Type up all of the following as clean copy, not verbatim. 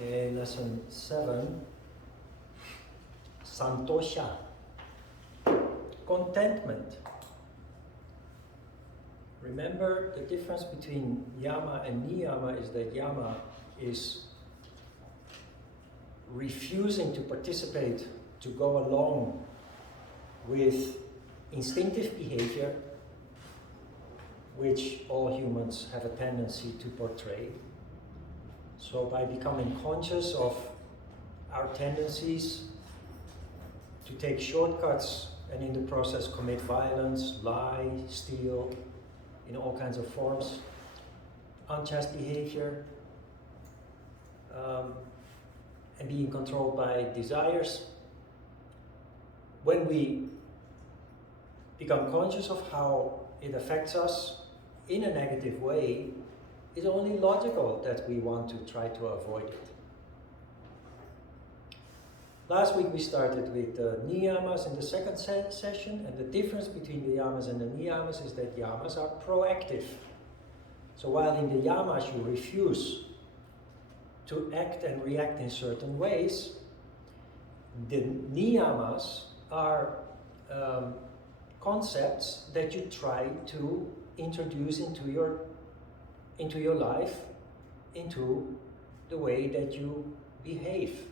Okay, lesson 7, Santosha Contentment. Remember, the difference between Yama and Niyama is that Yama is refusing to participate, to go along with instinctive behavior, which all humans have a tendency to portray. So by becoming conscious of our tendencies to take shortcuts and in the process commit violence, lie, steal, in all kinds of forms, unjust behavior, and being controlled by desires. When we become conscious of how it affects us in a negative way, it's only logical that we want to try to avoid it. Last week we started with the niyamas in the second session, and the difference between the yamas and the niyamas is that yamas are proactive. So while in the yamas you refuse to act and react in certain ways, the niyamas are concepts that you try to introduce into your life, into the way that you behave.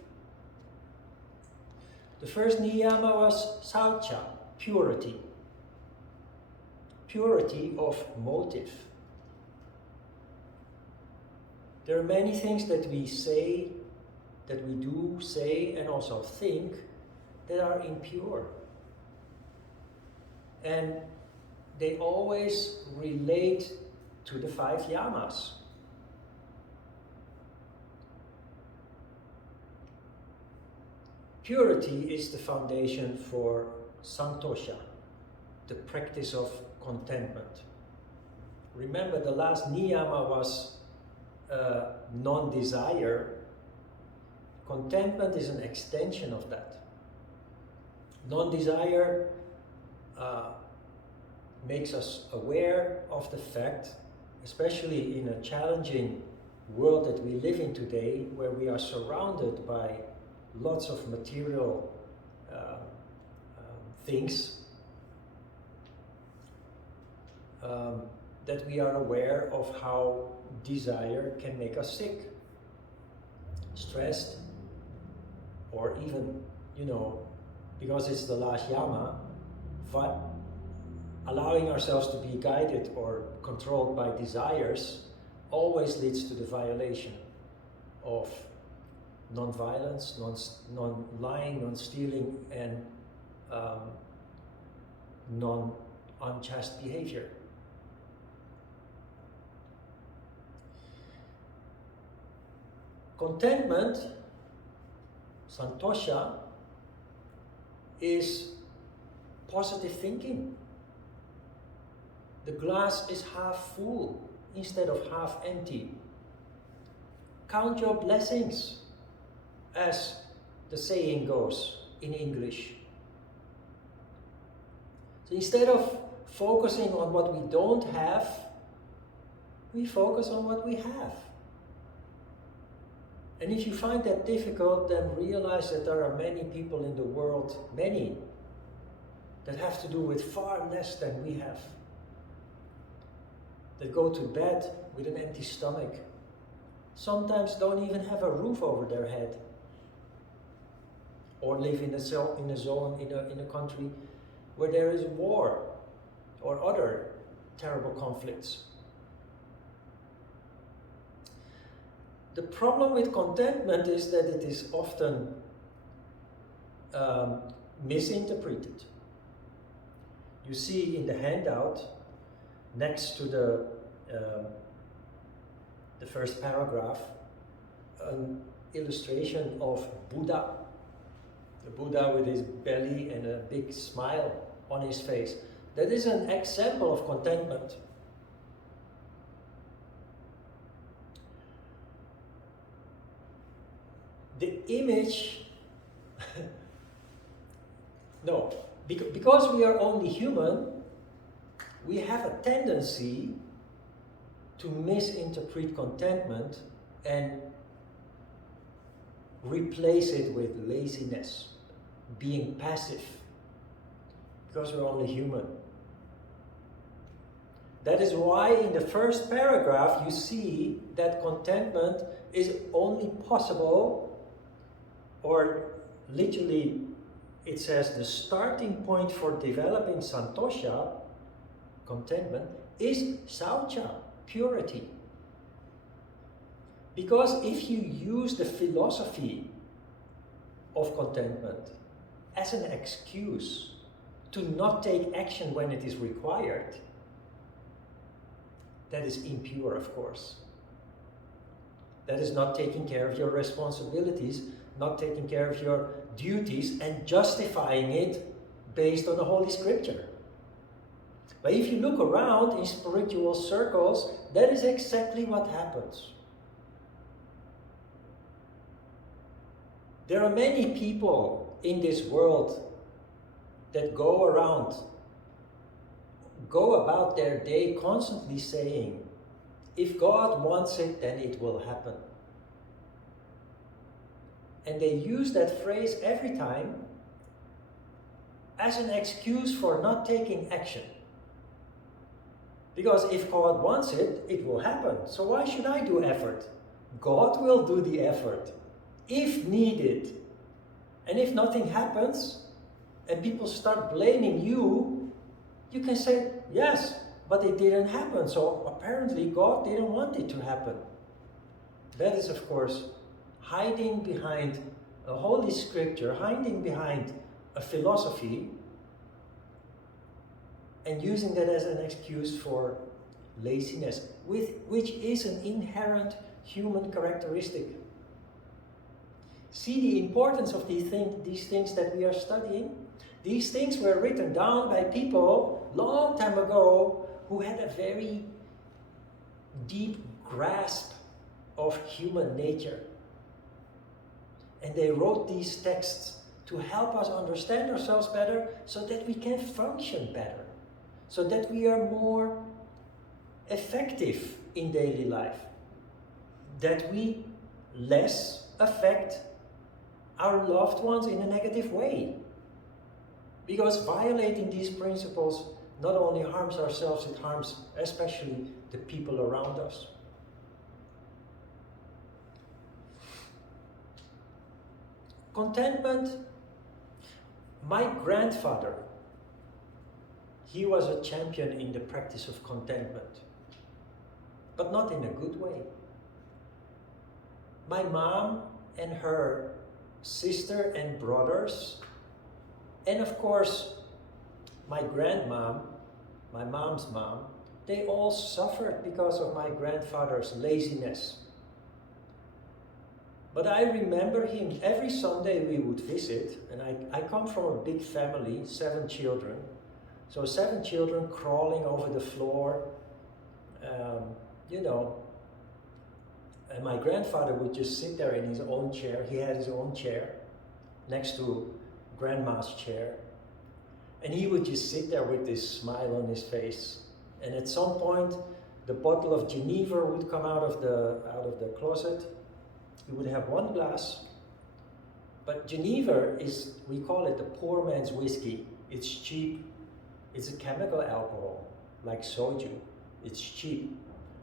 The first niyama was saucha, purity. Purity of motive. There are many things that we say, that we do say, and also think that are impure. And they always relate to the 5 yamas. Purity is the foundation for Santosha, the practice of contentment. Remember, the last niyama was non-desire. Contentment is an extension of that. Non-desire makes us aware of the fact, especially in a challenging world that we live in today, where we are surrounded by lots of material things, that we are aware of how desire can make us sick, stressed, or even, because it's the last yama, allowing ourselves to be guided or controlled by desires always leads to the violation of non-violence, non-lying, non-stealing, and non-unjust behavior. Contentment, Santosha, is positive thinking. The glass is half full instead of half empty. Count your blessings, as the saying goes in English. So instead of focusing on what we don't have, we focus on what we have. And if you find that difficult, then realize that there are many people in the world, that have to do with far less than we have. That go to bed with an empty stomach. Sometimes don't even have a roof over their head. Or live in a country where there is war or other terrible conflicts. The problem with contentment is that it is often misinterpreted. You see in the handout, next to the first paragraph, an illustration of Buddha. The Buddha with his belly and a big smile on his face. That is an example of contentment. The image, no, because we are only human, we have a tendency to misinterpret contentment and replace it with laziness, being passive, because we're only human. That is why in the first paragraph you see that contentment is only possible, or literally it says the starting point for developing Santosha, contentment, is Saucha, purity. Because if you use the philosophy of contentment as an excuse to not take action when it is required, that is impure, of course. That is not taking care of your responsibilities, not taking care of your duties, and justifying it based on the Holy Scripture. But if you look around in spiritual circles, that is exactly what happens. There are many people in this world that go about their day constantly saying, if God wants it, then it will happen. And they use that phrase every time as an excuse for not taking action. Because if God wants it, it will happen. So why should I do effort? God will do the effort, if needed. And if nothing happens, and people start blaming you, you can say, yes, but it didn't happen. So apparently God didn't want it to happen. That is, of course, hiding behind a Holy Scripture, hiding behind a philosophy, and using that as an excuse for laziness, which is an inherent human characteristic. See the importance of these things that we are studying? These things were written down by people long time ago who had a very deep grasp of human nature. And they wrote these texts to help us understand ourselves better so that we can function better, so that we are more effective in daily life, that we less affect our loved ones in a negative way. Because violating these principles not only harms ourselves, it harms especially the people around us. Contentment. My grandfather, he was a champion in the practice of contentment, but not in a good way. My mom and her sister and brothers, and of course my grandmom, my mom's mom, they all suffered because of my grandfather's laziness. But I remember him, every Sunday we would visit, and I come from a big family, 7 children. So 7 children crawling over the floor, and my grandfather would just sit there in his own chair. He had his own chair next to grandma's chair. And he would just sit there with this smile on his face. And at some point, the bottle of Geneva would come out of the closet. He would have 1 glass. But Geneva is, we call it the poor man's whiskey. It's cheap. It's a chemical alcohol, like soju. It's cheap.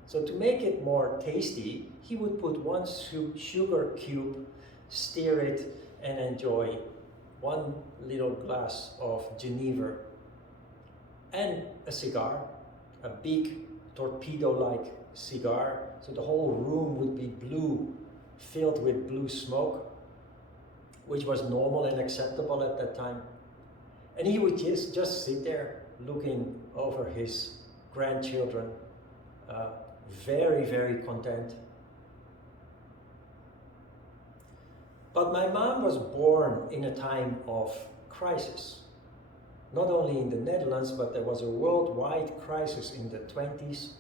So to make it more tasty, he would put 1 sugar cube, stir it, and enjoy 1 little glass of Geneva. And a cigar, a big torpedo-like cigar. So the whole room would be blue, filled with blue smoke, which was normal and acceptable at that time. And he would just sit there looking over his grandchildren, very, very content. But my mom was born in a time of crisis. Not only in the Netherlands, but there was a worldwide crisis in the 20s,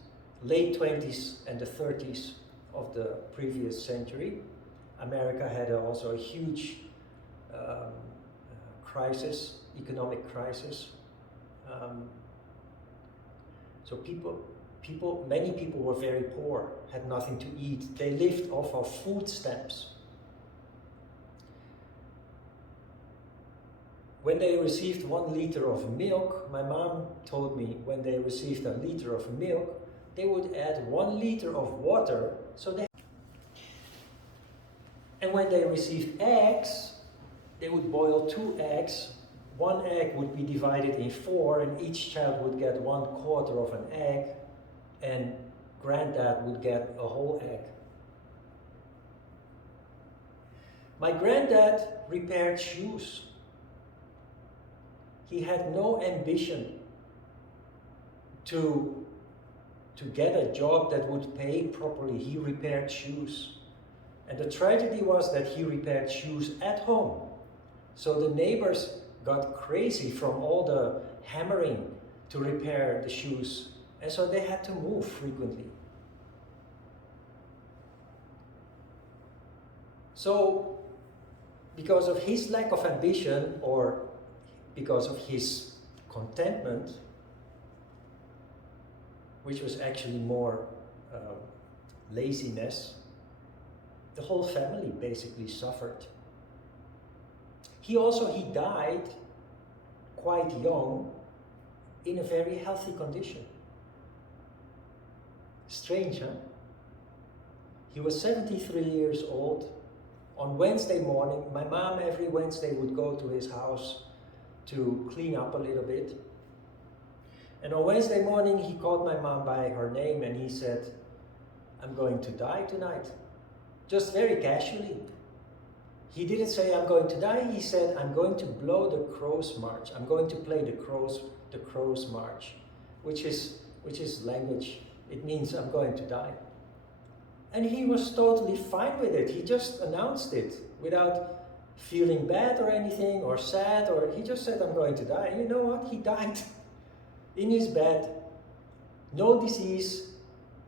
late 20s and the 30s of the previous century. America had also a huge crisis, economic crisis. So many people were very poor, had nothing to eat. They lived off of food stamps. When they received 1 liter of milk, my mom told me when they received a liter of milk, they would add 1 liter of water. And when they received eggs, they would boil 2 eggs. 1 egg would be divided in 4, and each child would get 1/4 of an egg, and granddad would get a whole egg. My granddad repaired shoes. He had no ambition to get a job that would pay properly. He repaired shoes. And the tragedy was that he repaired shoes at home. So the neighbors got crazy from all the hammering to repair the shoes. And so they had to move frequently. So because of his lack of ambition, or because of his contentment, which was actually more laziness, the whole family basically suffered. He died quite young in a very healthy condition. Strange, huh? He was 73 years old. On Wednesday morning, my mom every Wednesday would go to his house to clean up a little bit. And on Wednesday morning, he called my mom by her name and he said, "I'm going to die tonight." Just very casually. He didn't say, "I'm going to die." He said, "I'm going to blow the crow's march. I'm going to play the crow's march," which is language. It means I'm going to die. And he was totally fine with it. He just announced it without feeling bad or anything, or sad, or he just said, "I'm going to die." And you know what? He died in his bed. No disease,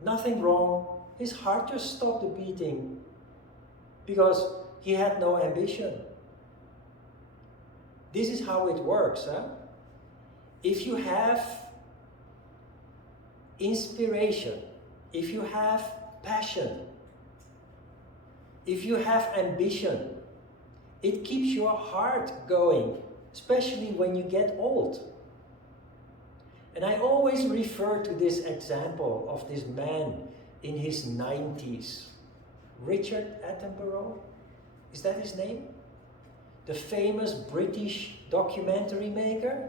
nothing wrong. His heart just stopped beating because he had no ambition. This is how it works, huh? If you have inspiration, if you have passion, if you have ambition, it keeps your heart going, especially when you get old. And I always refer to this example of this man in his 90s. Richard Attenborough, is that his name? The famous British documentary maker,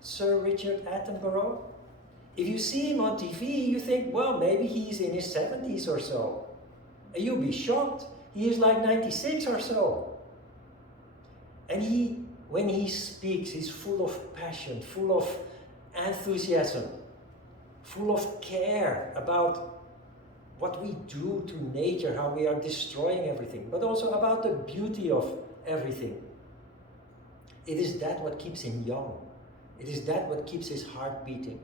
Sir Richard Attenborough. If you see him on TV, you think, well, maybe he's in his 70s or so. And you'll be shocked. He is like 96 or so. And when he speaks, he's full of passion, full of enthusiasm, full of care about what we do to nature, how we are destroying everything, but also about the beauty of everything. It is that what keeps him young. It is that what keeps his heart beating.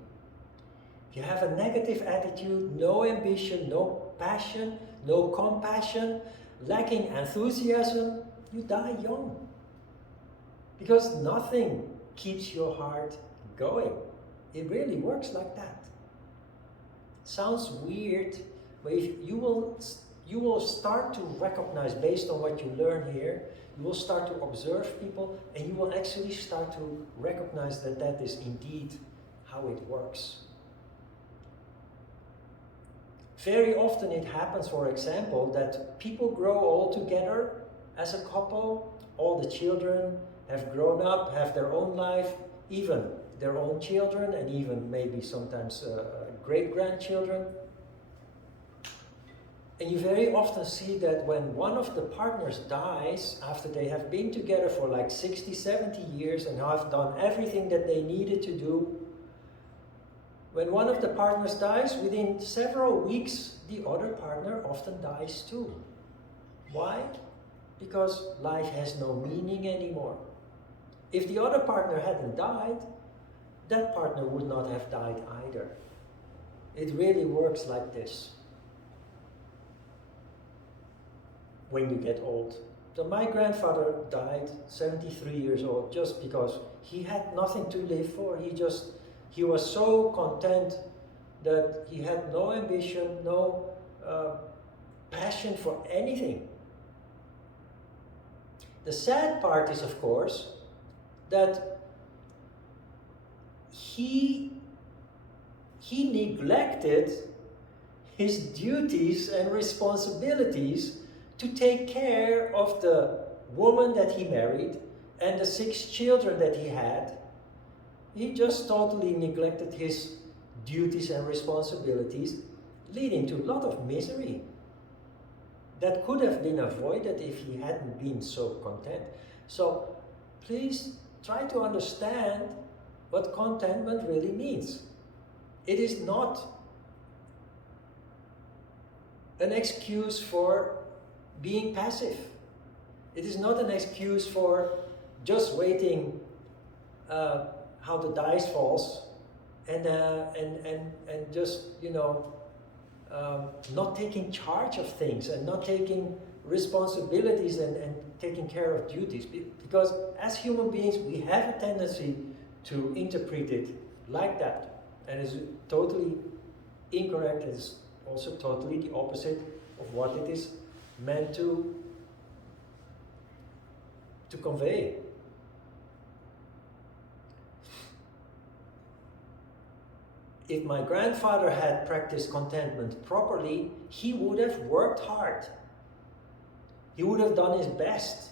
If you have a negative attitude, no ambition, no passion, no compassion, lacking enthusiasm, you die young. Because nothing keeps your heart going. It really works like that. Sounds weird, but if you will start to recognize, based on what you learn here, you will start to observe people, and you will actually start to recognize that that is indeed how it works. Very often it happens, for example, that people grow all together as a couple. All the children have grown up, have their own life, even their own children, and even maybe sometimes great-grandchildren. And you very often see that when one of the partners dies, after they have been together for like 60, 70 years and have done everything that they needed to do, when one of the partners dies, within several weeks, the other partner often dies too. Why? Because life has no meaning anymore. If the other partner hadn't died, that partner would not have died either. It really works like this when you get old. So my grandfather died 73 years old just because he had nothing to live for. He was so content that he had no ambition, no passion for anything. The sad part is, of course, that he neglected his duties and responsibilities to take care of the woman that he married and the 6 children that he had. He just totally neglected his duties and responsibilities, leading to a lot of misery that could have been avoided if he hadn't been so content. So please try to understand what contentment really means. It is not an excuse for being passive. It is not an excuse for just waiting how the dice falls and just, not taking charge of things and not taking responsibilities and taking care of duties. Because as human beings, we have a tendency to interpret it like that. And it's totally incorrect. It's also totally the opposite of what it is meant to convey. If my grandfather had practiced contentment properly, he would have worked hard. He would have done his best.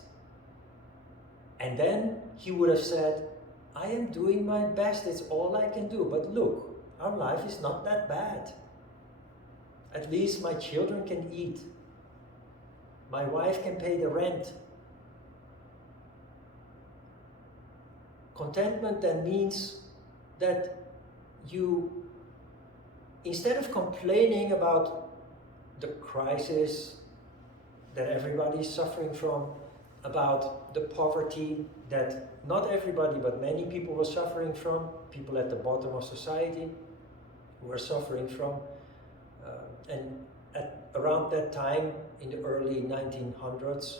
And then he would have said, I am doing my best, it's all I can do. But look, our life is not that bad. At least my children can eat. My wife can pay the rent. Contentment then means that you, instead of complaining about the crisis that everybody is suffering from, about the poverty that not everybody but many people were suffering from, people at the bottom of society were suffering from, and around that time in the early 1900s,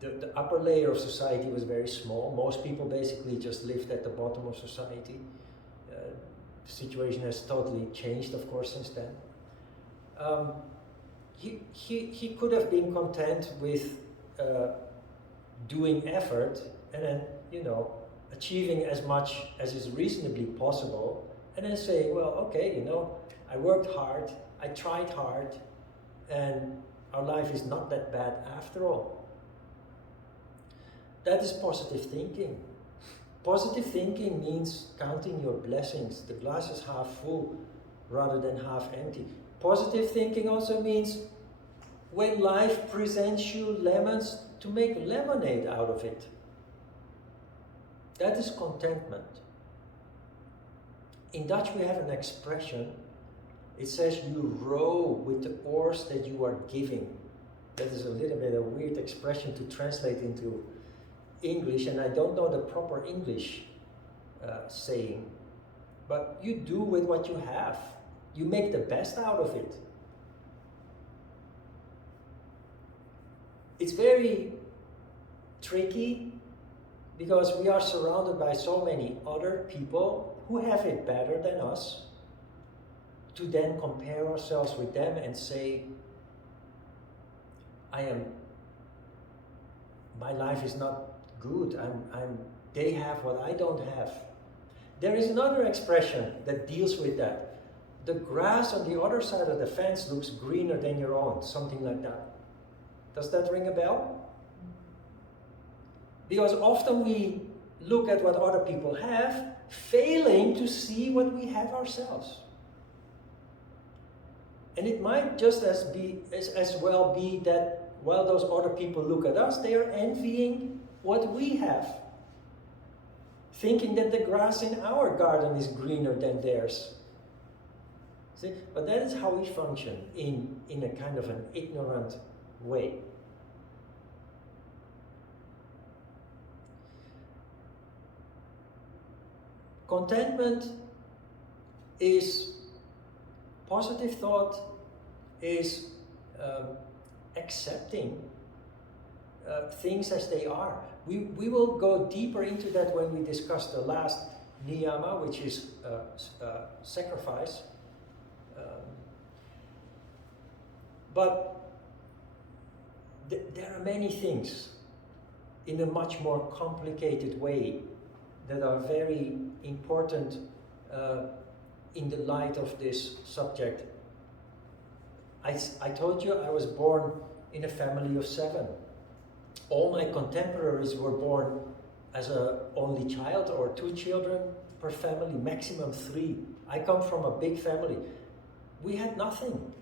the upper layer of society was very small. Most people basically just lived at the bottom of society. The situation has totally changed, of course, since then. He could have been content with doing effort and then, achieving as much as is reasonably possible, and then saying, well, okay, I worked hard, I tried hard, and our life is not that bad after all. That is positive thinking. Positive thinking means counting your blessings. The glass is half full rather than half empty. Positive thinking also means when life presents you lemons, to make lemonade out of it. That is contentment. In Dutch we have an expression. It says you row with the oars that you are giving. That is a little bit a weird expression to translate into English, and I don't know the proper English saying. But you do with what you have. You make the best out of it. It's very tricky because we are surrounded by so many other people who have it better than us, to then compare ourselves with them and say, my life is not good. They have what I don't have. There is another expression that deals with that. The grass on the other side of the fence looks greener than your own, something like that. Does that ring a bell? Because often we look at what other people have, failing to see what we have ourselves. And it might just as well be that while those other people look at us, they are envying what we have, thinking that the grass in our garden is greener than theirs. See? But that is how we function in a kind of an ignorant way. Contentment is positive thought, is accepting things as they are. We will go deeper into that when we discuss the last niyama, which is sacrifice. But there are many things in a much more complicated way that are very important in the light of this subject. I told you I was born in a family of 7. All my contemporaries were born as an only child or 2 children per family, maximum 3. I come from a big family. We had nothing.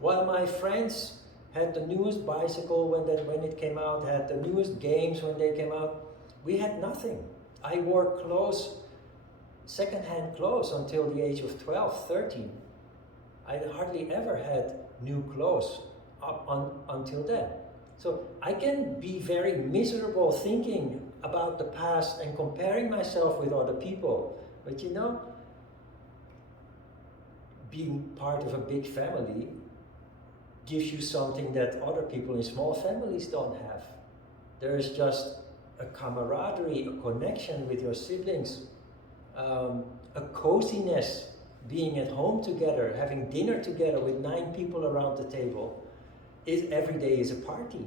While my friends had the newest bicycle when it came out, had the newest games when they came out, we had nothing. I wore clothes, second-hand clothes until the age of 12, 13. I hardly ever had new clothes until then. So I can be very miserable thinking about the past and comparing myself with other people. But you know, being part of a big family gives you something that other people in small families don't have. There is just a camaraderie, a connection with your siblings, a coziness, being at home together, having dinner together with 9 people around the table. Every day is a party.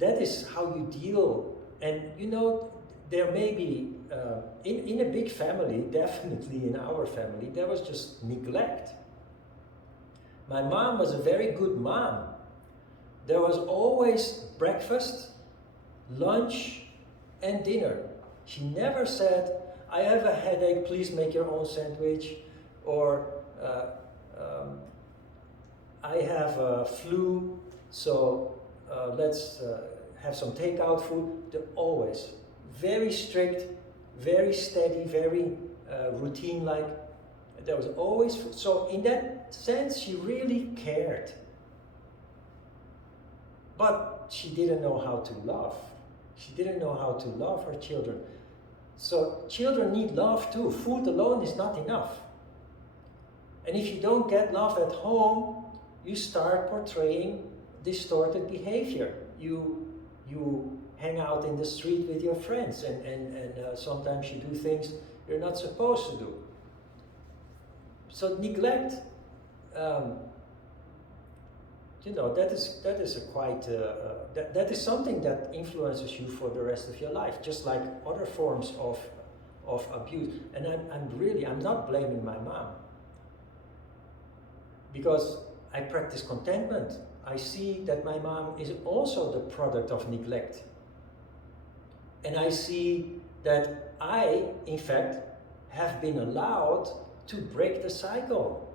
That is how you deal. And you know, there may be, in a big family, definitely in our family, there was just neglect. My mom was a very good mom. There was always breakfast, lunch, and dinner. She never said, I have a headache, please make your own sandwich, or I have a flu, so let's have some takeout food. They're always very strict, very steady, very routine-like. There was always food. So in that sense, she really cared. But she didn't know how to love. She didn't know how to love her children. So children need love too. Food alone is not enough. And if you don't get love at home, you start portraying distorted behavior. You hang out in the street with your friends, and sometimes you do things you're not supposed to do. So neglect, you know, that is a quite that is something that influences you for the rest of your life, just like other forms of abuse. And I'm not blaming my mom, because I practice contentment. I see that my mom is also the product of neglect. And I see that I, in fact, have been allowed to break the cycle.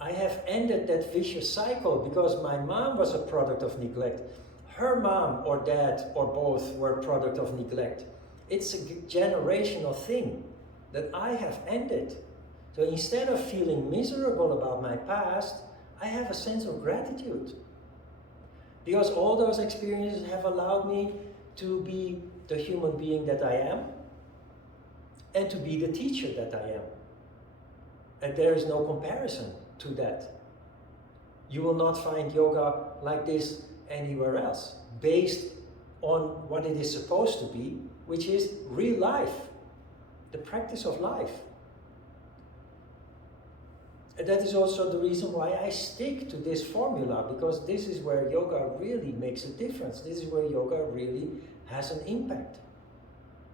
I have ended that vicious cycle because my mom was a product of neglect. Her mom or dad or both were a product of neglect. It's a generational thing that I have ended. So instead of feeling miserable about my past, I have a sense of gratitude. Because all those experiences have allowed me to be the human being that I am and to be the teacher that I am. And there is no comparison to that. You will not find yoga like this anywhere else, based on what it is supposed to be, which is real life, the practice of life. And that is also the reason why I stick to this formula, because this is where yoga really makes a difference. This is where yoga really has an impact.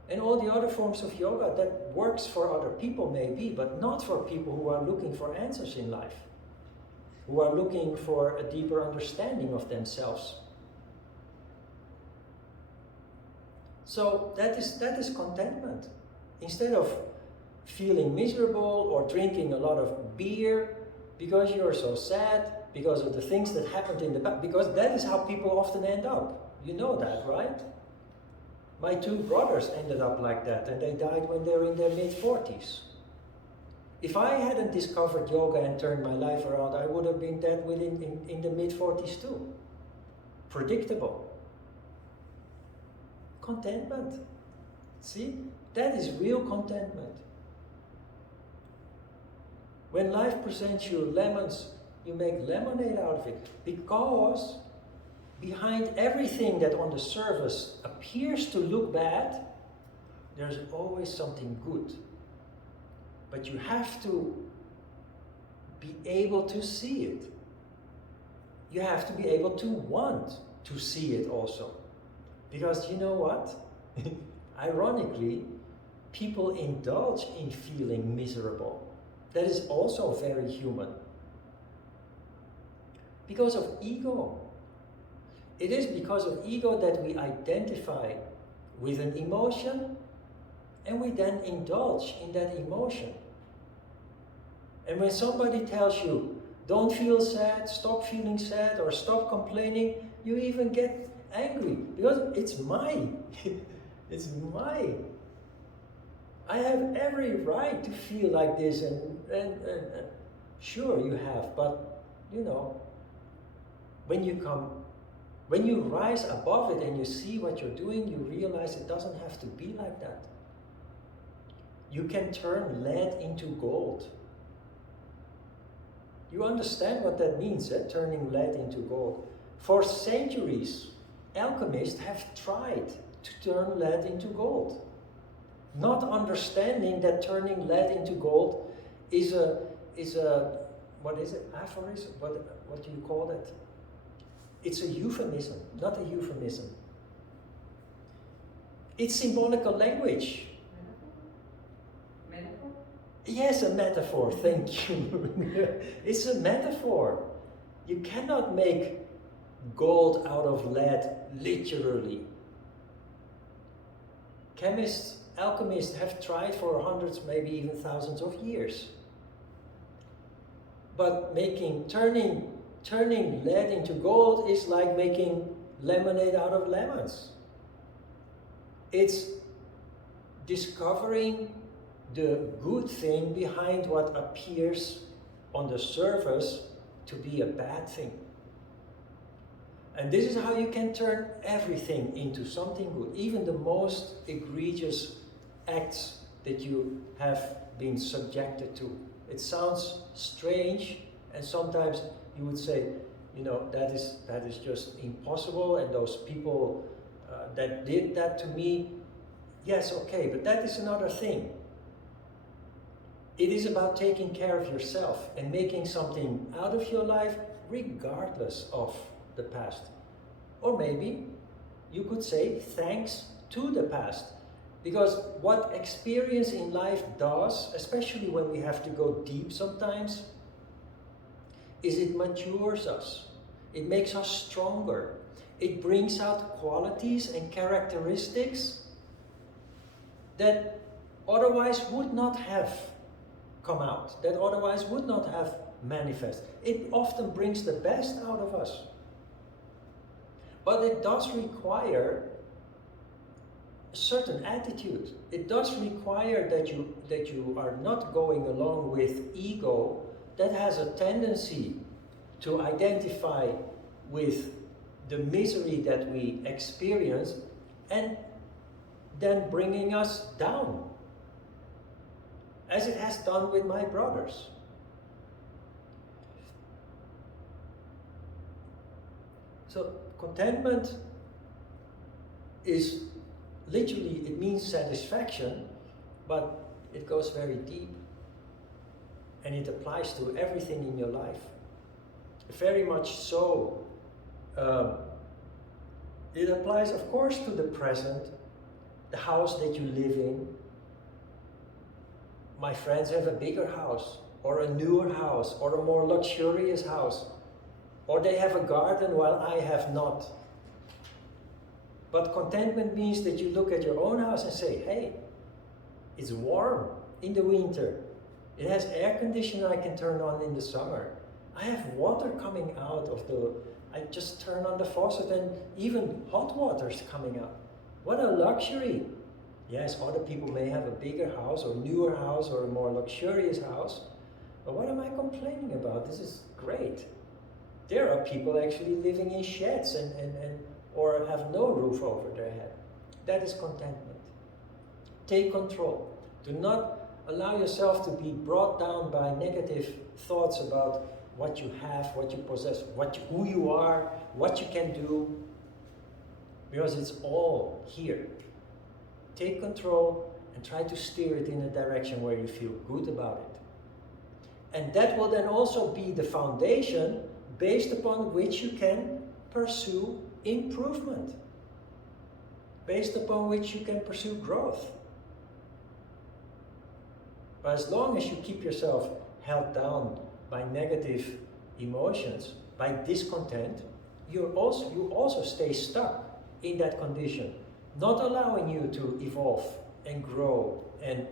And all the other forms of yoga, that works for other people maybe, but not for people who are looking for answers in life, who are looking for a deeper understanding of themselves. So that is contentment. Instead of feeling miserable or drinking a lot of beer because you're so sad because of the things that happened in the past, because that is how people often end up. You know that, right? My 2 brothers ended up like that, and they died when they were in their mid-40s. If I hadn't discovered yoga and turned my life around, I would have been dead in the mid-40s too. Predictable. Contentment. See? That is real contentment. When life presents you lemons, you make lemonade out of it, because behind everything that on the surface appears to look bad, there's always something good. But you have to be able to see it. You have to be able to want to see it also. Because you know what? Ironically, people indulge in feeling miserable. That is also very human. Because of ego. It is because of ego that we identify with an emotion and we then indulge in that emotion. And when somebody tells you, don't feel sad, stop feeling sad, or stop complaining, you even get angry because it's mine. It's mine. I have every right to feel like this, and sure you have, but you know, when you rise above it and you see what you're doing, you realize it doesn't have to be like that. You can turn lead into gold. You understand what that means, turning lead into gold. For centuries, alchemists have tried to turn lead into gold. Not understanding that turning lead into gold is a what is it? Aphorism? What do you call that? It's a euphemism, not a euphemism. It's symbolical language. Metaphor? Yes, a metaphor, thank you. It's a metaphor. You cannot make gold out of lead, literally. Chemists, alchemists have tried for hundreds, maybe even thousands of years. But turning lead into gold is like making lemonade out of lemons. It's discovering the good thing behind what appears on the surface to be a bad thing. And this is how you can turn everything into something good, even the most egregious acts that you have been subjected to. It sounds strange, and sometimes you would say, you know, that is just impossible, and those people that did that to me, yes, okay, but that is another thing. It is about taking care of yourself and making something out of your life regardless of the past. Or maybe you could say thanks to the past. Because what experience in life does, especially when we have to go deep sometimes, is it matures us. It makes us stronger. It brings out qualities and characteristics that otherwise would not have come out, that otherwise would not have manifest. It often brings the best out of us. But it does require a certain attitude. It does require that you are not going along with ego that has a tendency to identify with the misery that we experience and then bringing us down, as it has done with my brothers. So contentment is literally, it means satisfaction, but it goes very deep and it applies to everything in your life. Very much so. It applies, of course, to the present, the house that you live in. My friends have a bigger house, or a newer house, or a more luxurious house, or they have a garden while I have not. But contentment means that you look at your own house and say, hey, it's warm in the winter. It has air conditioning I can turn on in the summer. I have water coming out of I just turn on the faucet and even hot water is coming out. What a luxury. Yes, other people may have a bigger house or newer house or a more luxurious house. But what am I complaining about? This is great. There are people actually living in sheds or have no roof over their head. That is contentment. Take control. Do not allow yourself to be brought down by negative thoughts about what you have, what you possess, who you are, what you can do, because it's all here. Take control and try to steer it in a direction where you feel good about it. And that will then also be the foundation based upon which you can pursue improvement, based upon which you can pursue growth. But as long as you keep yourself held down by negative emotions, by discontent, you also stay stuck in that condition, not allowing you to evolve and grow and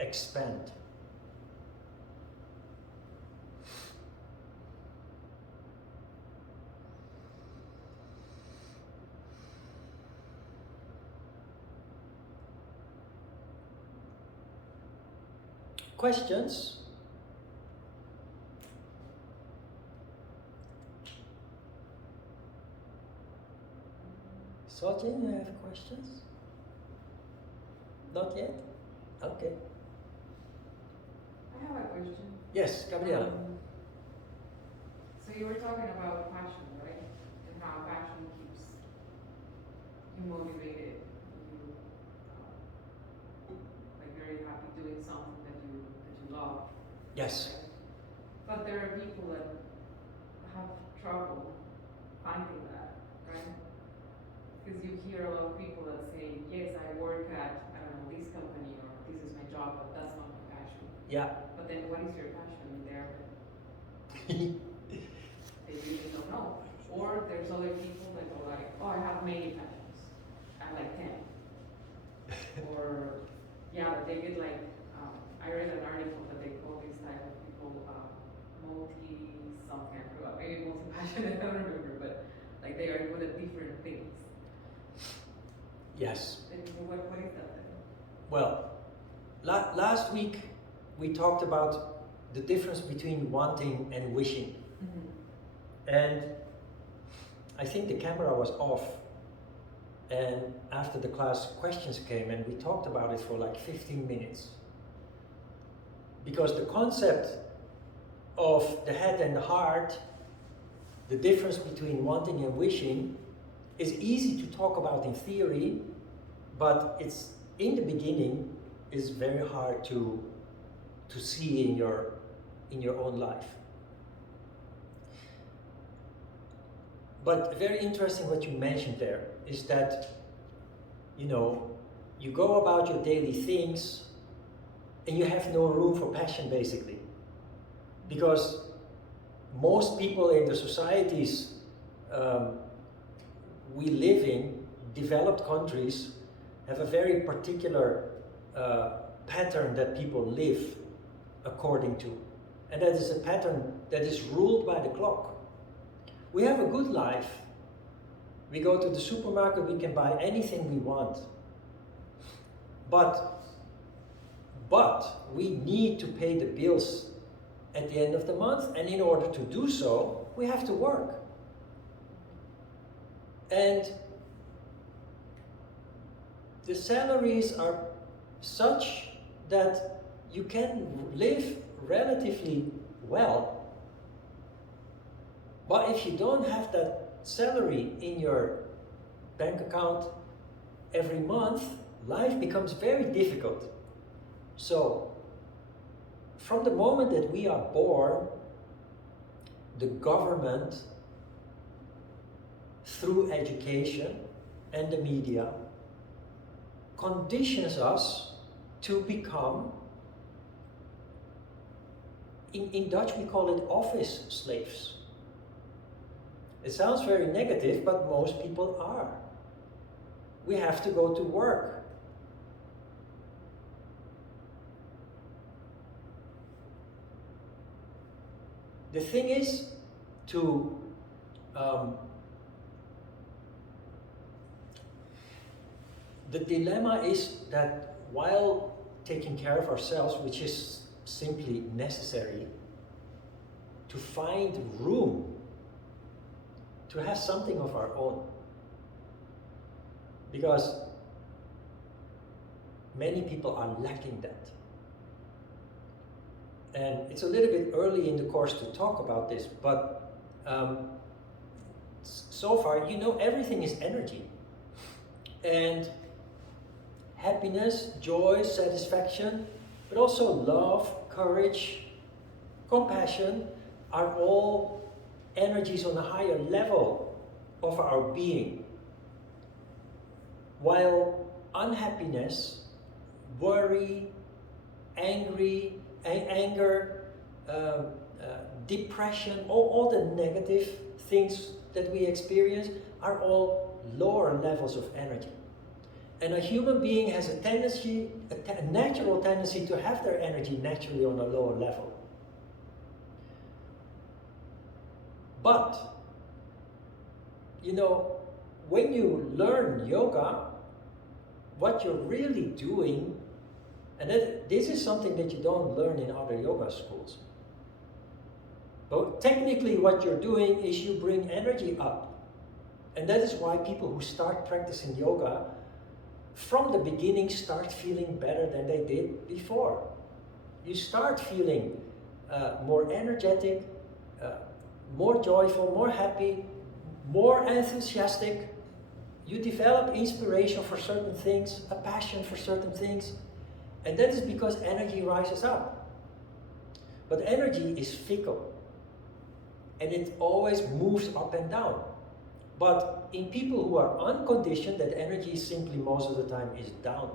expand. Questions? Sojin, you have questions? Not yet? Okay. I have a question. Yes, Gabriela. So you were talking about passion, right? And how passion keeps you motivated, you like very happy doing something that you love. Yes. Right? But there are people that have trouble finding that, right? Because you hear a lot of people that say, yes, I work at, I don't know, this company, or this is my job, but that's not my passion. Yeah. But then what is your passion in there? They really don't know. Or there's other people that go like, oh, I have many passions. I have like 10. Or, yeah, they get like, I read an article that they call this type of people something, I forgot, maybe multi-passionate, I don't remember, but like they are good at different things. Yes. And what is that then? Well, last week we talked about the difference between wanting and wishing. Mm-hmm. And I think the camera was off. And after the class, questions came and we talked about it for like 15 minutes. Because the concept of the head and the heart, the difference between wanting and wishing, is easy to talk about in theory, but it's in the beginning is very hard to see in your own life. But very interesting what you mentioned there is that, you know, you go about your daily things and you have no room for passion basically. Because most people in the societies we live in, developed countries, have a very particular pattern that people live according to. And that is a pattern that is ruled by the clock. We have a good life. We go to the supermarket, we can buy anything we want. But we need to pay the bills at the end of the month, and in order to do so, we have to work. And the salaries are such that you can live relatively well. But if you don't have that salary in your bank account every month, life becomes very difficult. So, from the moment that we are born, the government, through education and the media, conditions us to become, in Dutch we call it office slaves. It sounds very negative, but most people are. We have to go to work. The thing is to the dilemma is that while taking care of ourselves, which is simply necessary, to find room to have something of our own. Because many people are lacking that. And it's a little bit early in the course to talk about this, but so far, you know, everything is energy. And happiness, joy, satisfaction, but also love, courage, compassion are all energies on a higher level of our being. While unhappiness, worry, anger, depression, all the negative things that we experience are all lower levels of energy. And a human being has a tendency, a natural tendency to have their energy naturally on a lower level. But, you know, when you learn yoga, what you're really doing, and this is something that you don't learn in other yoga schools. But technically what you're doing is you bring energy up. And that is why people who start practicing yoga from the beginning start feeling better than they did before. You start feeling more energetic, more joyful, more happy, more enthusiastic. You develop inspiration for certain things, a passion for certain things, and that is because energy rises up. But energy is fickle, and it always moves up and down. But in people who are unconditioned, that energy simply most of the time is down.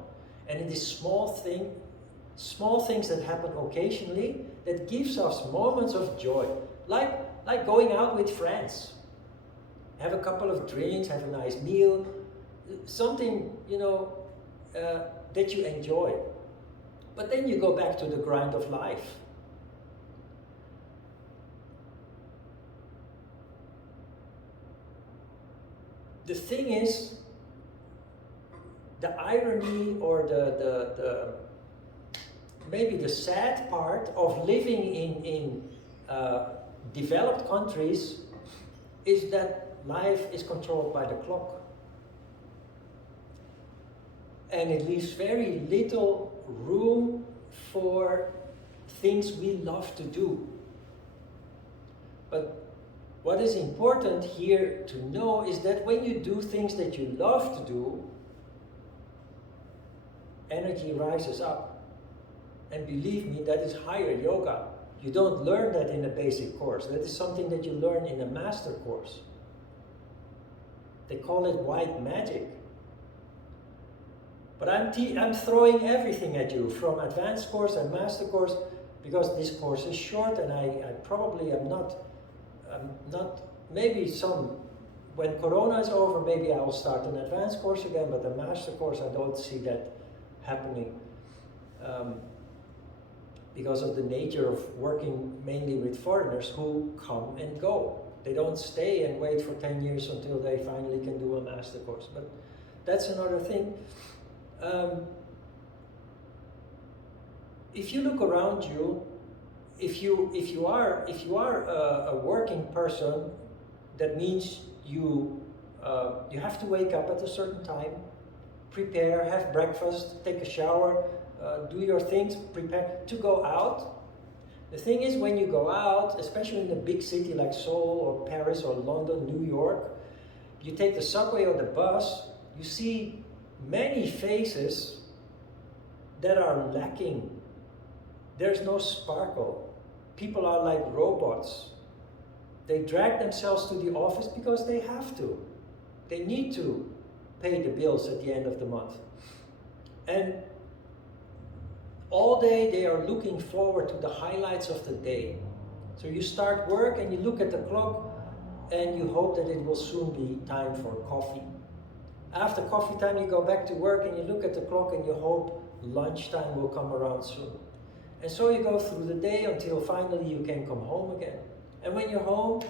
And it is small things that happen occasionally that gives us moments of joy. Like going out with friends. Have a couple of drinks, have a nice meal, something, you know, that you enjoy. But then you go back to the grind of life. The thing is, the irony or the maybe the sad part of living in developed countries is that life is controlled by the clock. And it leaves very little room for things we love to do. But what is important here to know is that when you do things that you love to do, energy rises up. And believe me, that is higher yoga. You don't learn that in a basic course. That is something that you learn in a master course. They call it white magic. But I'm throwing everything at you, from advanced course and master course, because this course is short, and I probably am not, maybe when Corona is over, maybe I will start an advanced course again, but the master course, I don't see that happening. Because of the nature of working mainly with foreigners who come and go. They don't stay and wait for 10 years until they finally can do a master course. But that's another thing. If you look around you, if you are a working person, that means you have to wake up at a certain time, prepare, have breakfast, take a shower, do your things, prepare to go out. The thing is, when you go out, especially in a big city like Seoul or Paris or London, New York, you take the subway or the bus, you see many faces that are lacking. There's no sparkle. People are like robots. They drag themselves to the office because they have to. They need to pay the bills at the end of the month. And all day they are looking forward to the highlights of the day. So you start work and you look at the clock and you hope that it will soon be time for coffee. After coffee time you go back to work and you look at the clock and you hope lunchtime will come around soon. And so you go through the day until finally you can come home again. And when you're home,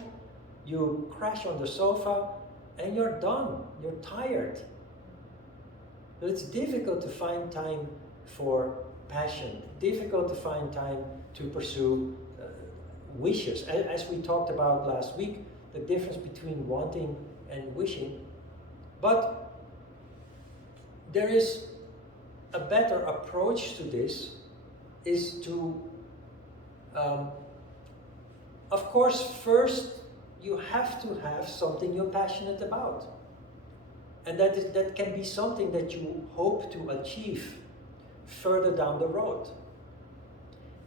you crash on the sofa and you're done, you're tired. But it's difficult to find time for passion, difficult to find time to pursue wishes. As we talked about last week, the difference between wanting and wishing. But there is a better approach to this, is to, of course, first you have to have something you're passionate about. And that can be something that you hope to achieve further down the road.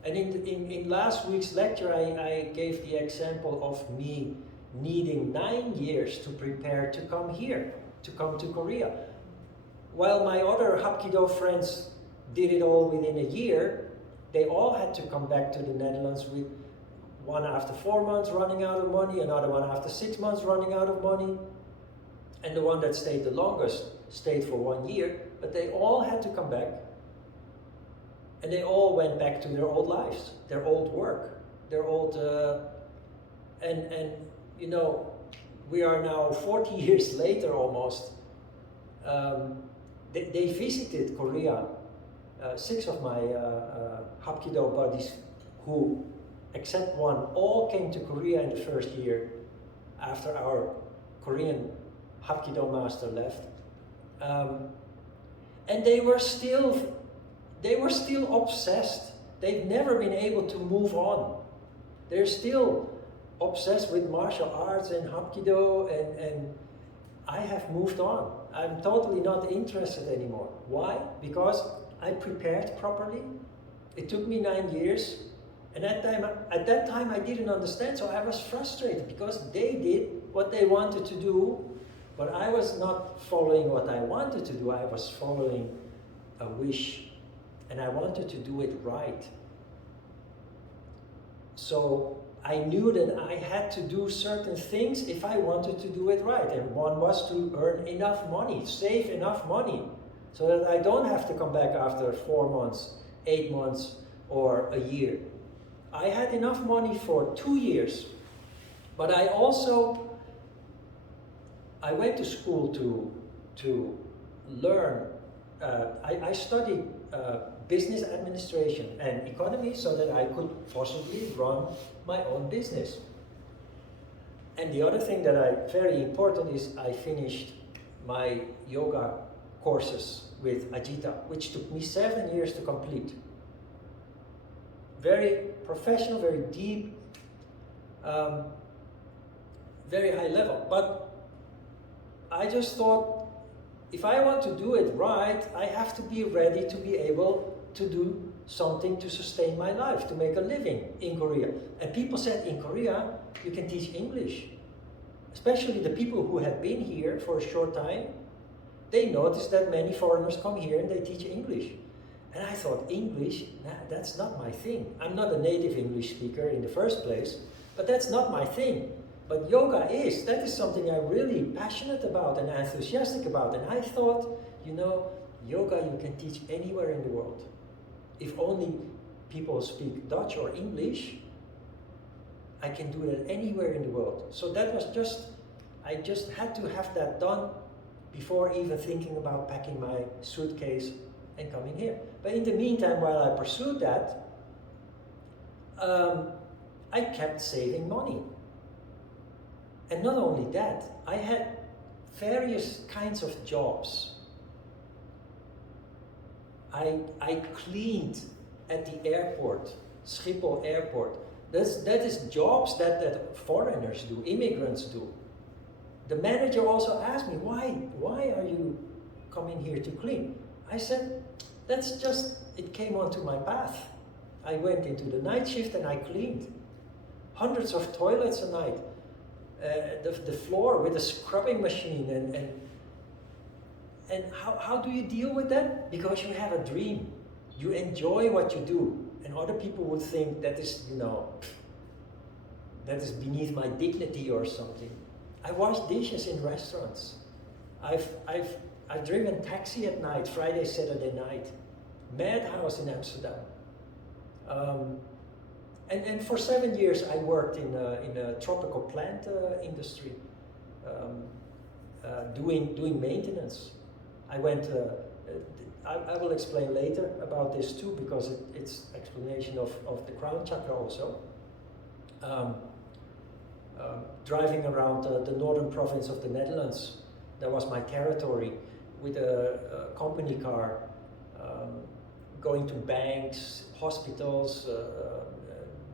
And in last week's lecture, I gave the example of me needing 9 years to prepare to come here, to come to Korea. While my other Hapkido friends did it all within a year, they all had to come back to the Netherlands with one after 4 months running out of money, another one after 6 months running out of money, and the one that stayed the longest stayed for 1 year, but they all had to come back, and they all went back to their old lives, their old work, their old, and you know, we are now 40 years later almost. They visited Korea. 6 of my Hapkido buddies, who, except one, all came to Korea in the first year after our Korean Hapkido master left. And they were still obsessed. They've never been able to move on. They're still obsessed with martial arts and Hapkido, and I have moved on. I'm totally not interested anymore. Why? Because I prepared properly. It took me 9 years, and at that time I didn't understand, so I was frustrated because they did what they wanted to do, but I was not following what I wanted to do. I was following a wish, and I wanted to do it right. So I knew that I had to do certain things if I wanted to do it right, and one was to earn enough money, save enough money, so that I don't have to come back after 4 months, 8 months, or a year. I had enough money for 2 years, but I went to school to learn. I studied business administration and economy so that I could possibly run my own business. And the other thing that very important is I finished my yoga courses with Ajita, which took me 7 years to complete. Very professional, very deep, very high level. But I just thought, if I want to do it right, I have to be ready to be able to do something to sustain my life, to make a living in Korea. And people said, in Korea, you can teach English. Especially the people who have been here for a short time, they noticed that many foreigners come here and they teach English. And I thought, English, nah, that's not my thing. I'm not a native English speaker in the first place, but that's not my thing. But yoga is. That is something I'm really passionate about and enthusiastic about. And I thought, you know, yoga you can teach anywhere in the world. If only people speak Dutch or English, I can do that anywhere in the world. So that was I just had to have that done before even thinking about packing my suitcase and coming here. But in the meantime, while I pursued that, I kept saving money. And not only that, I had various kinds of jobs. I cleaned at the airport, Schiphol airport. That is jobs that foreigners do, immigrants do. The manager also asked me, why are you coming here to clean? I said, that's just, it came onto my path. I went into the night shift and I cleaned. Hundreds of toilets a night. The floor with a scrubbing machine, and how do you deal with that? Because you have a dream. You enjoy what you do. And other people would think that is, you know, that is beneath my dignity or something. I wash dishes in restaurants. I've driven taxi at night, Friday, Saturday night. Madhouse in Amsterdam. And for 7 years I worked in a tropical plant industry, doing maintenance. I went. I will explain later about this too, because it's explanation of the crown chakra also. Driving around the northern province of the Netherlands, that was my territory, with a company car, going to banks, hospitals,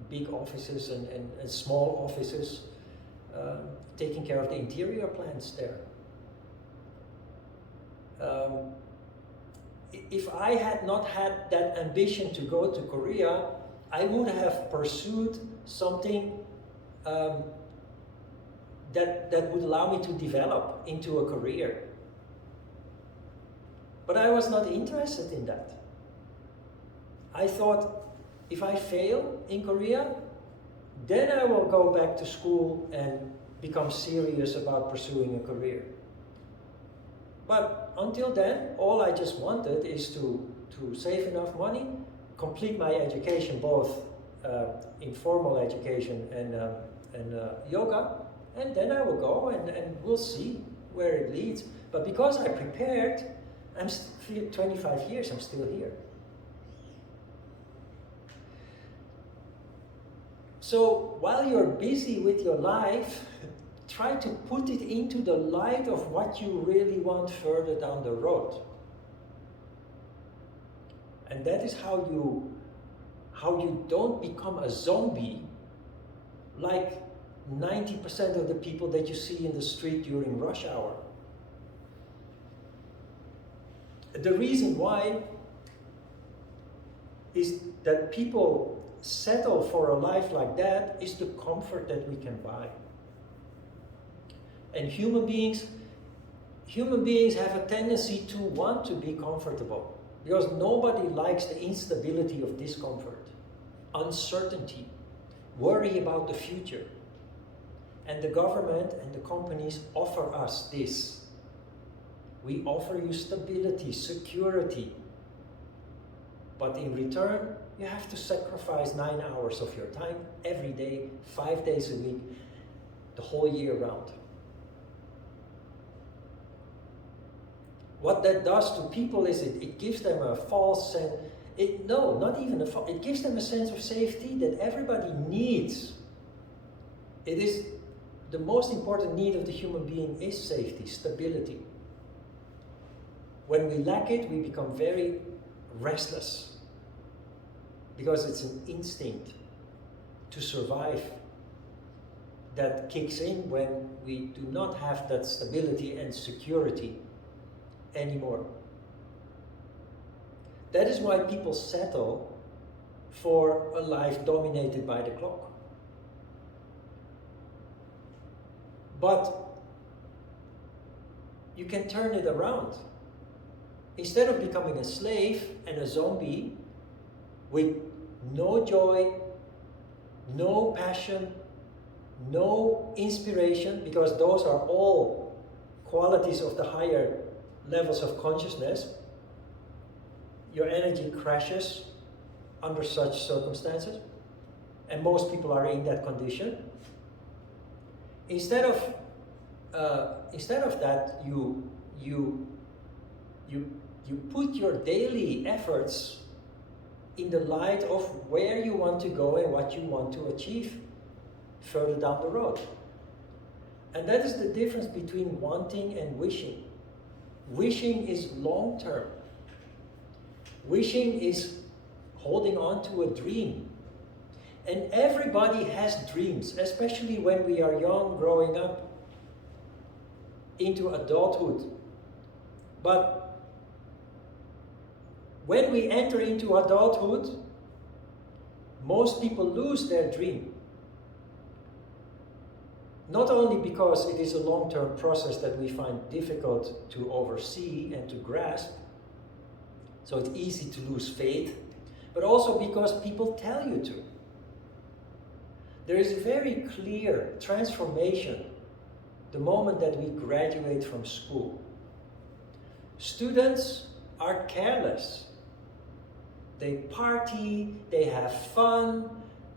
big offices and small offices, taking care of the interior plants there. If I had not had that ambition to go to Korea, I would have pursued something that would allow me to develop into a career. But I was not interested in that. I thought, if I fail in Korea, then I will go back to school and become serious about pursuing a career. But until then, all I just wanted is to save enough money, complete my education, both informal education and yoga, and then I will go and we'll see where it leads. But because I prepared, 25 years, I'm still here. So while you're busy with your life, try to put it into the light of what you really want further down the road. And that is how you don't become a zombie like 90% of the people that you see in the street during rush hour. The reason why is that people settle for a life like that is the comfort that we can buy. And human beings have a tendency to want to be comfortable because nobody likes the instability of discomfort, uncertainty, worry about the future. And the government and the companies offer us this. We offer you stability, security. But in return, you have to sacrifice 9 hours of your time every day, 5 days a week, the whole year round. What that does to people is it gives them a false sense, it gives them a sense of safety that everybody needs. It is the most important need of the human being is safety, stability. When we lack it, we become very restless because it's an instinct to survive that kicks in when we do not have that stability and security anymore. That is why people settle for a life dominated by the clock. But you can turn it around. Instead of becoming a slave and a zombie with no joy, no passion, no inspiration, because those are all qualities of the higher levels of consciousness, your energy crashes under such circumstances, and most people are in that condition. Instead of that, you put your daily efforts in the light of where you want to go and what you want to achieve further down the road. And that is the difference between wanting and wishing. Wishing is long-term. Wishing is holding on to a dream. And everybody has dreams, especially when we are young, growing up into adulthood. But when we enter into adulthood, most people lose their dream. Not only because it is a long-term process that we find difficult to oversee and to grasp, so it's easy to lose faith, but also because people tell you to. There is a very clear transformation the moment that we graduate from school. Students are careless. They party, they have fun.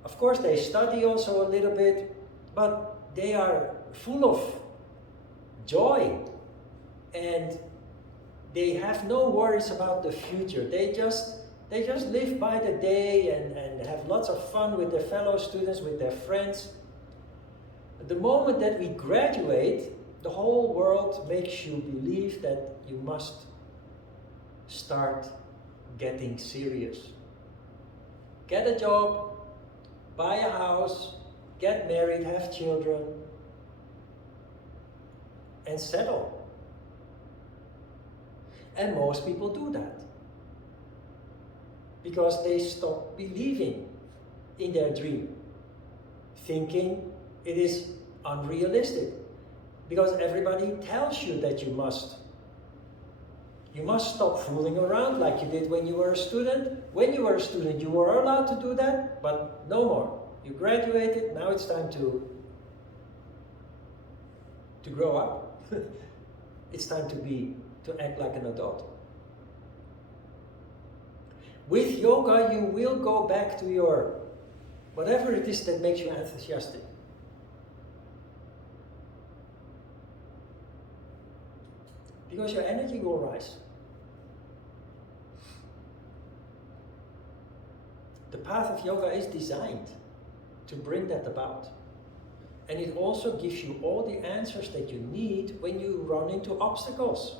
Of course, they study also a little bit, but they are full of joy and they have no worries about the future. They just live by the day and have lots of fun with their fellow students, with their friends. The moment that we graduate, the whole world makes you believe that you must start getting serious. Get a job, buy a house, get married, have children, and settle. And most people do that because they stop believing in their dream, thinking it is unrealistic. Because everybody tells you that you must. You must stop fooling around like you did when you were a student. When you were a student, you were allowed to do that, but no more. You graduated, now it's time to grow up. It's time to act like an adult. With yoga, you will go back to your, whatever it is that makes you enthusiastic. Because your energy will rise. The path of yoga is designed to bring that about. And it also gives you all the answers that you need when you run into obstacles.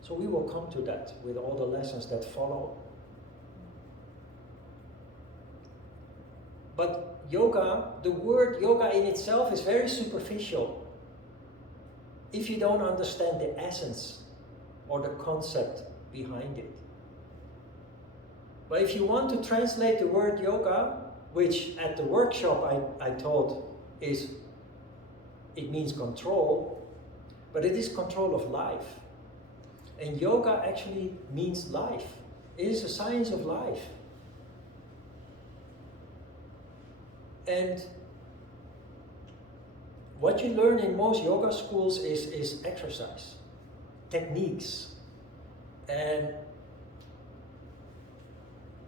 So we will come to that with all the lessons that follow. But yoga, the word yoga in itself is very superficial. If you don't understand the essence or the concept behind it. But if you want to translate the word yoga, which at the workshop I told is, it means control, but it is control of life. And yoga actually means life. It is a science of life. And what you learn in most yoga schools is exercise, techniques. And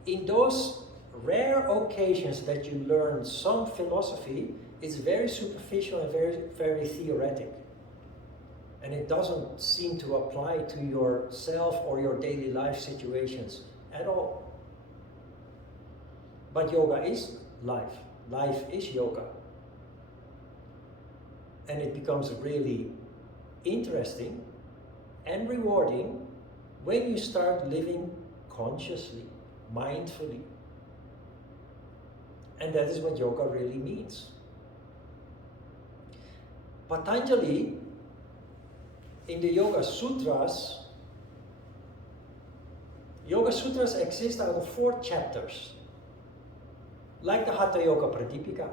in those rare occasions that you learn some philosophy, it's very superficial and very, very theoretic. And it doesn't seem to apply to yourself or your daily life situations at all. But yoga is life. Life is yoga. And it becomes really interesting and rewarding when you start living consciously, mindfully. And that is what yoga really means. Patanjali, in the Yoga Sutras exist out of 4 chapters, like the Hatha Yoga Pradipika.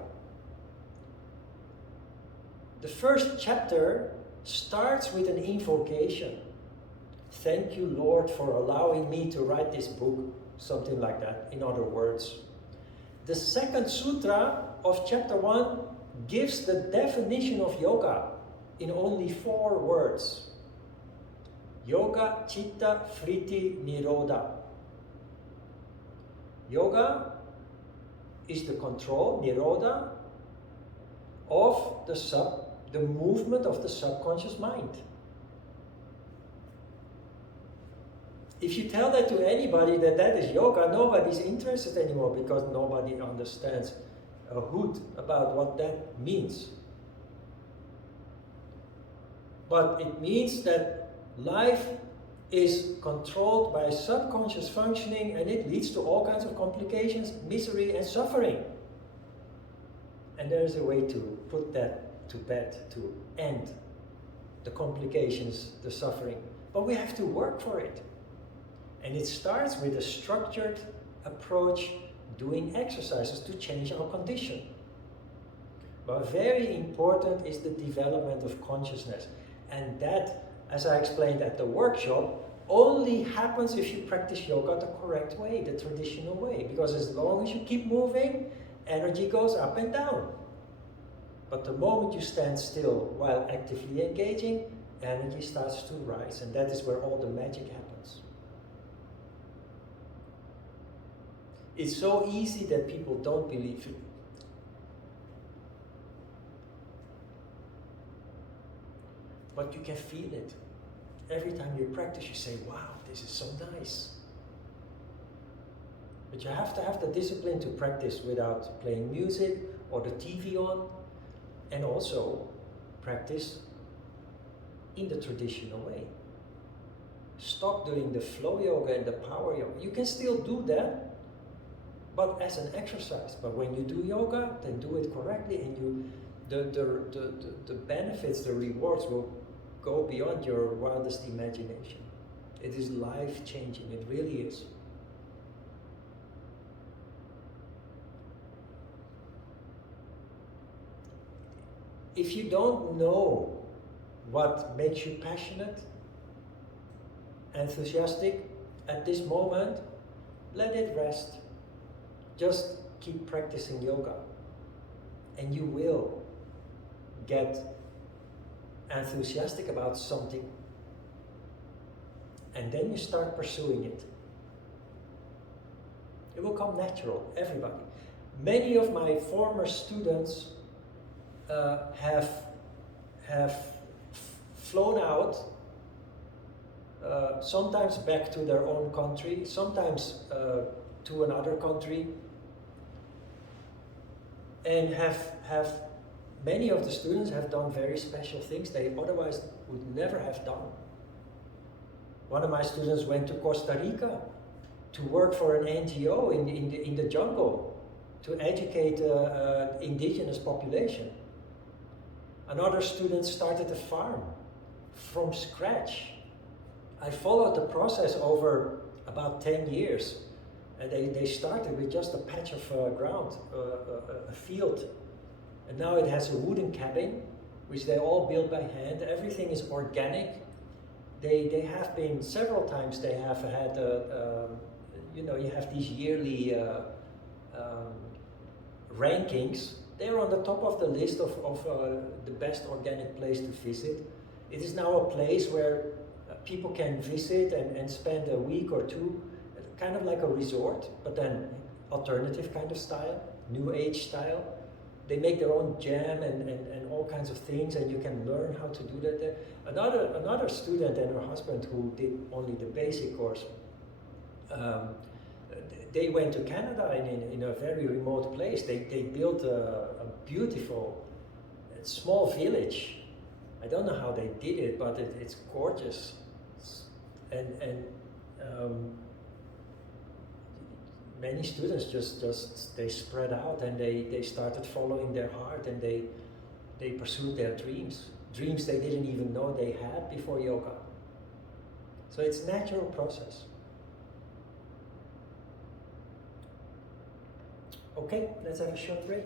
The first chapter starts with an invocation. Thank you, Lord, for allowing me to write this book, something like that, in other words. The second sutra of chapter 1 gives the definition of yoga in only 4 words. Yoga, Chitta, Vritti, Nirodha. Yoga is the control, Nirodha, of the movement of the subconscious mind. If you tell that to anybody that is yoga, nobody's interested anymore because nobody understands a hoot about what that means. But it means that life is controlled by subconscious functioning, and it leads to all kinds of complications, misery and suffering. And there is a way to put that to bed, to end the complications, the suffering. But we have to work for it. And it starts with a structured approach, doing exercises to change our condition. But very important is the development of consciousness. And that, as I explained at the workshop, only happens if you practice yoga the correct way, the traditional way. Because as long as you keep moving, energy goes up and down. But the moment you stand still while actively engaging, energy starts to rise. And that is where all the magic happens. It's so easy that people don't believe it. But you can feel it. Every time you practice, you say, wow, this is so nice. But you have to have the discipline to practice without playing music or the TV on, and also practice in the traditional way. Stop doing the flow yoga and the power yoga. You can still do that, but as an exercise. But when you do yoga, then do it correctly, and the benefits, the rewards will go beyond your wildest imagination. It is life-changing, it really is. If you don't know what makes you passionate, enthusiastic at this moment, let it rest. Just keep practicing yoga and you will get enthusiastic about something, and then you start pursuing it. It will come natural, everybody. Many of my former students have flown out, sometimes back to their own country, sometimes to another country, and many of the students have done very special things they otherwise would never have done. One of my students went to Costa Rica to work for an NGO in the jungle to educate indigenous population. Another student started a farm from scratch. I followed the process over about 10 years. And they started with just a patch of ground, a field. And now it has a wooden cabin, which they all built by hand. Everything is organic. They have been several times, they have had, you have these yearly rankings. They're on the top of the list of the best organic place to visit. It is now a place where people can visit and spend a week or two, kind of like a resort, but then alternative kind of style, new age style. They make their own jam and all kinds of things, and you can learn how to do that there. Another student and her husband who did only the basic course, they went to Canada in a very remote place. They built a beautiful small village. I don't know how they did it, but it's gorgeous. And many students just they spread out and they started following their heart, and they pursued their dreams they didn't even know they had before yoga. So it's a natural process. Okay, let's have a short break.